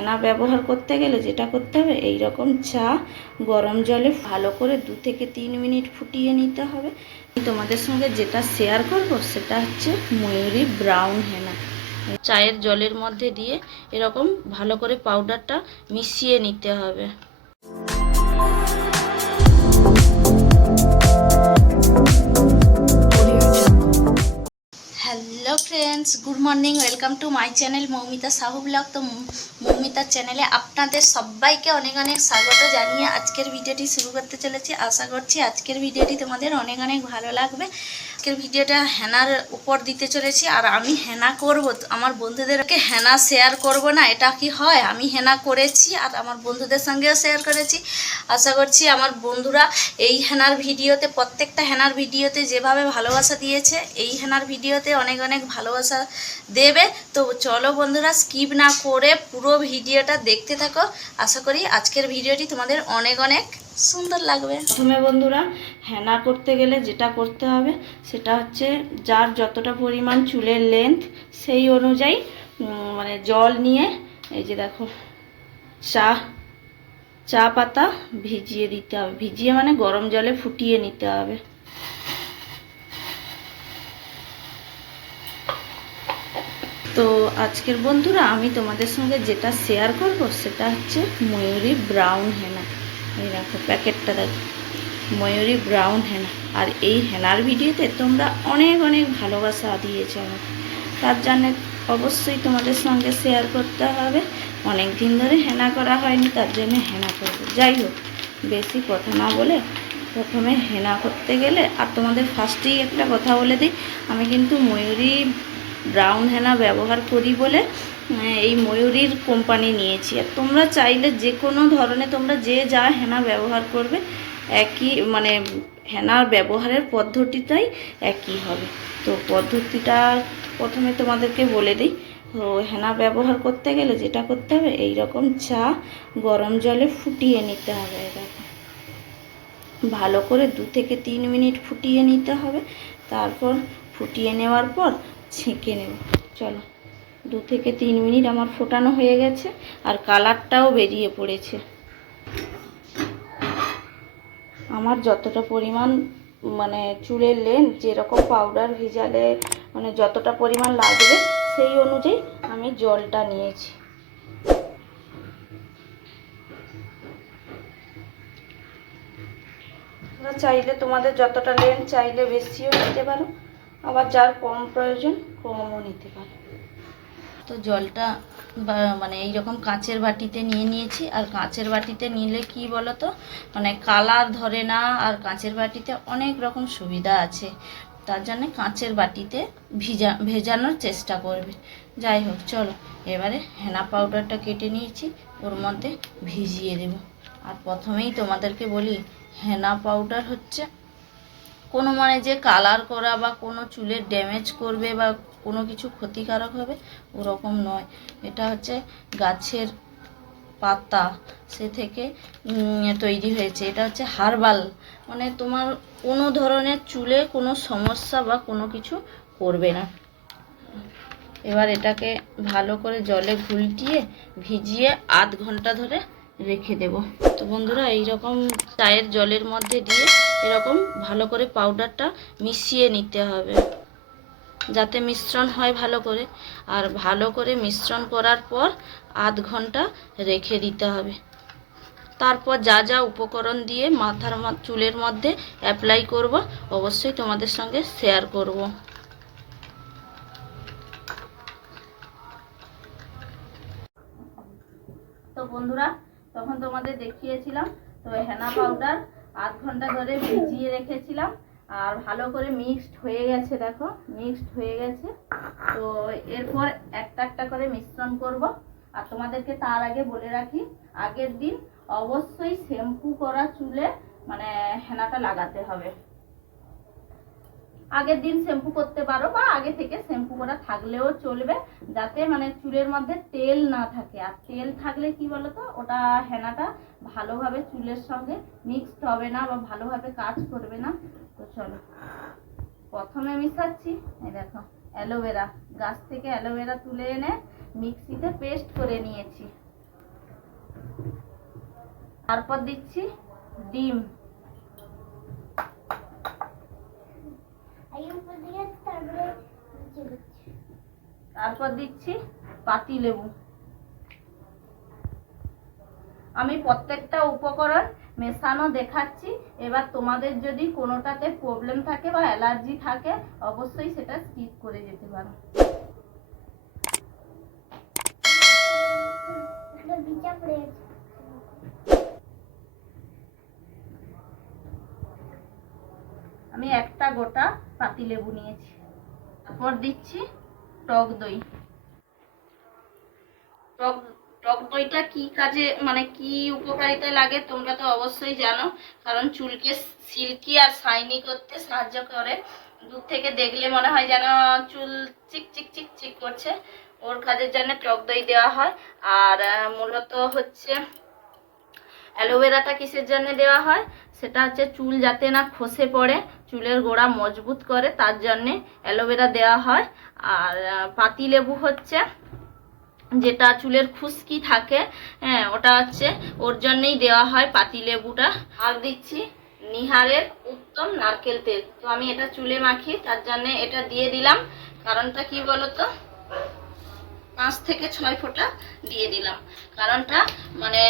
হেনা ব্যবহার করতে গেলে যেটা করতে হবে, এই রকম চা গরম জলে ভালো করে 2 থেকে 3 মিনিট ফুটিয়ে নিতে হবে। তোমাদের সঙ্গে যেটা শেয়ার করব সেটা হচ্ছে ময়ূরী ব্রাউন হেনা। চায়ের জলের মধ্যে দিয়ে এরকম ভালো করে পাউডারটা মিশিয়ে নিতে হবে। Hello friends, good morning, welcome to my channel Moumita Sahu blog. তো মৌমিতার চ্যানেলে আপনাদের সবাইকে অনেক অনেক স্বাগত জানিয়ে আজকের ভিডিওটি শুরু করতে চলেছি। আশা করছি আজকের ভিডিওটি তোমাদের অনেক অনেক ভালো লাগবে। আজকের ভিডিওটা হেনার উপর দিতে চলেছি, আর আমি হেনা করব, আমার বন্ধুদেরকে হেনা শেয়ার করব না, এটা কি হয়? আমি হেনা করেছি আর আমার বন্ধুদের সঙ্গেও শেয়ার করেছি। আশা করছি আমার বন্ধুরা এই হেনার ভিডিওতে, প্রত্যেকটা হেনার ভিডিওতে যেভাবে ভালোবাসা দিয়েছে, এই হেনার ভিডিওতে অনেক অনেক ভালোবাসা দেবে। তো চলো বন্ধুরা, স্কিপ না করে পুরো ভিডিওটা দেখতে থাকো। আশা করি আজকের ভিডিওটি তোমাদের অনেক অনেক সুন্দর লাগবে। প্রথমে বন্ধুরা, হেনা করতে গেলে যেটা করতে হবে সেটা হচ্ছে যার যতটা পরিমাণ চুলের লেন্থ সেই অনুযায়ী মানে জল নিয়ে, এই যে দেখো, চা পাতা ভিজিয়ে দিতে হবে। ভিজিয়ে মানে গরম জলে ফুটিয়ে নিতে হবে। তো আজকের বন্ধুরা আমি তোমাদের সঙ্গে যেটা শেয়ার করব সেটা হচ্ছে ময়ূরী ব্রাউন হেনা। এই দেখো প্যাকেটটা, দেখো, ময়ূরী ব্রাউন হেনা। আর এই হেনার ভিডিওতে তোমরা অনেক অনেক ভালোবাসা দিয়েছো আমাকে, তার জন্য অবশ্যই তোমাদের সঙ্গে শেয়ার করতে হবে। অনেক দিন ধরে হেনা করা হয়নি, তার জন্য হেনা করবো। যাই হোক, বেশি কথা না বলে প্রথমে হেনা করতে গেলে, আর তোমাদের ফার্স্টেই একটা কথা বলে দিই, আমি কিন্তু ময়ূরী ব্রাউন হেনা ব্যবহার করি বলে এই ময়ূরীর কোম্পানি নিয়েছি। আর তোমরা চাইলে যে কোনো ধরনের, তোমরা যে যা হেনা ব্যবহার করবে একই, মানে হেনার ব্যবহারের পদ্ধতিটাই একই হবে। তো পদ্ধতিটা প্রথমে তোমাদেরকে বলে দিই। তো হেনা ব্যবহার করতে গেলে যেটা করতে হবে, এই রকম চা গরম জলে ফুটিয়ে নিতে হবে। এরকম ভালো করে 2 থেকে 3 মিনিট ফুটিয়ে নিতে হবে। তারপর ফুটিয়ে নেওয়ার পর ছেঁকে নেব। চলো, 2 থেকে 3 মিনিট আমার ফোটানো হয়ে গেছে, আর কালারটাও বেরিয়ে পড়েছে। আমার যতটা পরিমাণ মানে চুলের লেন্থ, যেরকম পাউডার ভিজালে মানে যতটা পরিমাণ লাগবে সেই অনুযায়ী আমি জলটা নিয়েছি। তোমরা চাইলে তোমাদের যতটা লেন্থ চাইলে বেশিও নিতে পারো, আবার যার কম প্রয়োজন কমও নিতে পারো। তো জলটা মানে এইরকম কাঁচের বাটিতে নিয়ে নিয়েছি। আর কাঁচের বাটিতে নিলে কি বলো তো, মানে কালার ধরে না, আর কাঁচের বাটিতে অনেক রকম সুবিধা আছে, তার জন্য কাঁচের বাটিতে ভেজানোর চেষ্টা করবে। যাই হোক, চলো এবারে হেনা পাউডারটা কেটে নিয়েছি, ওর মধ্যে ভিজিয়ে দেব। আর প্রথমেই তোমাদেরকে বলি, হেনা পাউডার হচ্ছে কোনো মানে যে কালার করা বা কোনো চুলের ড্যামেজ করবে বা কোনো কিছু ক্ষতিকারক হবে ওরকম নয়। এটা হচ্ছে গাছের পাতা, সে থেকে তৈরি হয়েছে। এটা হচ্ছে হার্বাল, মানে তোমার কোনো ধরনের চুলে কোনো সমস্যা বা কোনো কিছু করবে না। এবার এটাকে ভালো করে জলে ঘুলটিয়ে ভিজিয়ে আধ ঘন্টা ধরে রেখে দেব। তো বন্ধুরা, এইরকম চায়ের জলের মধ্যে দিয়ে এরকম ভালো করে পাউডারটা মিশিয়ে নিতে হবে, যাতে মিশ্রণ হয় ভালো করে। আর ভালো করে মিশ্রণ করার পর আধ ঘন্টা রেখে দিতে হবে। তারপর যা যা উপকরণ দিয়ে মাথার চুলের মধ্যে অ্যাপ্লাই করব অবশ্যই তোমাদের সঙ্গে শেয়ার করব। তো বন্ধুরা, তখন তোমাদের দেখিয়েছিলাম, তো হেনা পাউডার আধ ঘন্টা ধরে ভিজিয়ে রেখেছিলাম, আর ভালো করে মিক্সড হয়ে গেছে। দেখো, মিক্সড হয়ে গেছে। তো এরপর একটা একটা করে মিশ্রণ করব। আর তোমাদেরকে তার আগে বলে রাখি, আগের দিন অবশ্যই শ্যাম্পু করা চুলে মানে হেনাটা লাগাতে হবে। আগের দিন শ্যাম্পু করতে পারো, বা আগে থেকে শ্যাম্পু করা থাকলেও চলবে, যাতে মানে চুলের মধ্যে তেল না থাকে। আর তেল থাকলে কি বলতো, ওটা হেনাটা ভালোভাবে চুলের সঙ্গে মিক্সড হবে না বা ভালোভাবে কাজ করবে না। তো চলো, প্রথমে মিশাচ্ছি, এই দেখো অ্যালোভেরা, গাছ থেকে অ্যালোভেরা তুলে এনে মিক্সিতে পেস্ট করে নিয়েছি। তারপর দিচ্ছি ডিম, তারপর দিচ্ছি পাতি লেবু। আমি প্রত্যেকটা উপকরণ মেশানো দেখাচ্ছি। এবার তোমাদের যদি কোনোটাতে প্রবলেম থাকে বা অ্যালার্জি থাকে অবশ্যই সেটা স্কিপ করে যেতে পারো। আমি একটা গোটা পাতি লেবু নিয়েছি। তারপর দিচ্ছি টক দই। টক দইটা কি কাজে মানে কি উপকারিতায় লাগে তোমরা তো অবশ্যই জানো, কারণ চুলকে সিল্কি আর শাইনি করতে সাহায্য করে। দূর থেকে দেখলে মনে হয় যেন চুল চিক চিক চিক চিক করছে, ওর কাজের জন্য টক দই দেওয়া হয়। আর মূলত হচ্ছে অ্যালোভেরাটা কিসের জন্য দেওয়া হয়, সেটা হচ্ছে চুল যাতে না খসে পড়ে, চুলের গোড়া মজবুত করে, তার জন্যে অ্যালোভেরা দেওয়া হয়। আর পাতিলেবু হচ্ছে যেটা চুলের খুশকি থাকে, হ্যাঁ ওটা হচ্ছে ওর জন্যই দেওয়া হয় পাতিলেবুটা। আর দিচ্ছি নিহারের উত্তম নারকেল তেল। তো আমি এটা চুলে মাখি, তার জন্য এটা দিয়ে দিলাম। কারণটা কি বলতো, 5 থেকে 6 ফোঁটা দিয়ে দিলাম। কারণটা মানে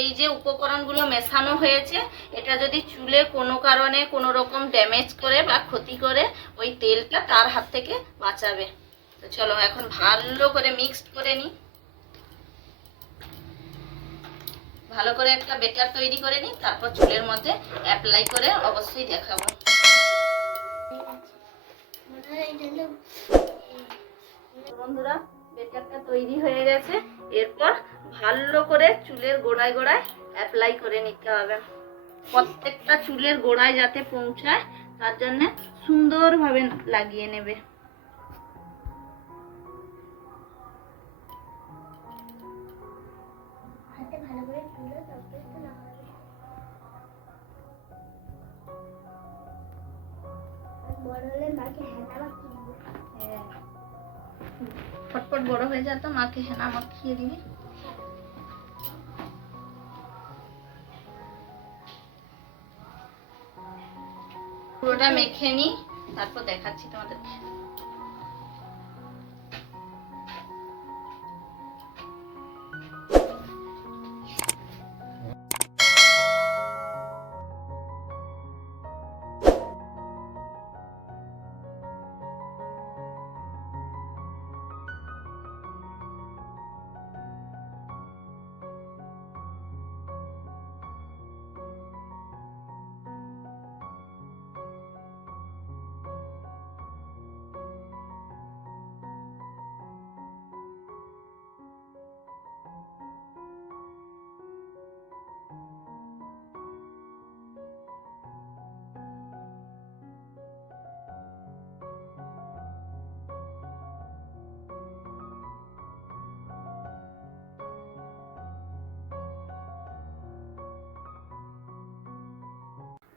এই যে উপকরণগুলো মেশানো হয়েছে, এটা যদি চুলে কোনো কারণে কোনো রকম ড্যামেজ করে বা ক্ষতি করে, ওই তেলটা তার হাত থেকে বাঁচাবে। তো চলো এখন ভালো করে মিক্সড করে নিই, ভালো করে একটা বেটার তৈরি করে নিই, তারপর চুলের মধ্যে অ্যাপ্লাই করে অবশ্যই দেখাবো। বন্ধুরা বেটারটা তৈরি হয়ে গেছে, এরপর ভালো করে চুলের গোড়ায় গোড়ায় অ্যাপ্লাই করে নিতে হবে। প্রত্যেকটা চুলের গোড়ায় যাতে পৌঁছায় তার জন্য সুন্দরভাবে লাগিয়ে নেবে। ফটফট বড় হয়ে যেত, মাকে হেনা মাখিয়ে দিবি। পুরোটা মেখে নিই, তারপর দেখাচ্ছি তোমাদেরকে।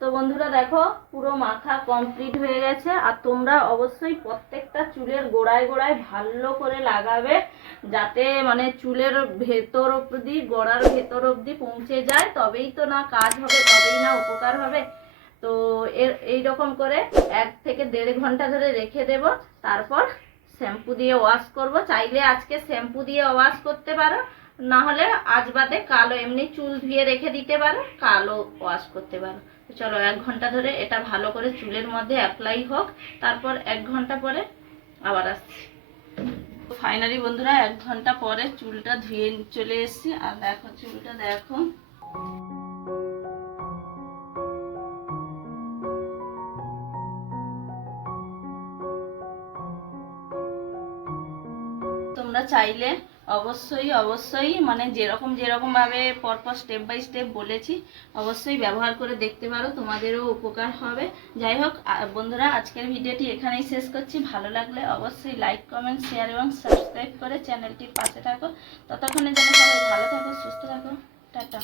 তো বন্ধুরা দেখো পুরো মাখা কমপ্লিট হয়ে গেছে। আর তোমরা অবশ্যই প্রত্যেকটা চুলের গোড়ায় গোড়ায় ভালো করে লাগাবে, যাতে মানে চুলের ভেতর অবধি, গোড়ার ভেতর অবধি পৌঁছে যায়, তবেই তো না কাজ হবে, তবেই না উপকার হবে। তো এইরকম করে 1 থেকে 1.5 ঘন্টা ধরে রেখে দেব, তারপর শ্যাম্পু দিয়ে ওয়াশ করব। চাইলে আজকে শ্যাম্পু দিয়ে ওয়াশ করতে পারো, না হলে আজ বাদে কালো এমনি চুল ধুয়ে রেখে দিতে পারো, কালো ওয়াশ করতে পারো। চলো 1 ঘন্টা ধরে এটা ভালো করে চুলের মধ্যে অ্যাপ্লাই হোক, তারপর 1 ঘন্টা পরে আবার আসছি। ফাইনালি বন্ধুরা 1 ঘন্টা পরে চুলটা ধুয়ে চলে এসেছি। আর দেখো চুলটা দেখো, তোমরা চাইলে অবশ্যই অবশ্যই মানে যেরকম ভাবে পরপর স্টেপ বাই স্টেপ বলেছি অবশ্যই ব্যবহার করে দেখতে পারো, তোমাদেরও উপকার হবে। যাই হোক বন্ধুরা, আজকের ভিডিওটি এখানেই শেষ করছি। ভালো লাগলে অবশ্যই লাইক, কমেন্ট, শেয়ার এবং সাবস্ক্রাইব করে চ্যানেলটির পাশে থাকো। ততক্ষণে যেন সবাই ভালো থাকো, সুস্থ থাকো। টাটা।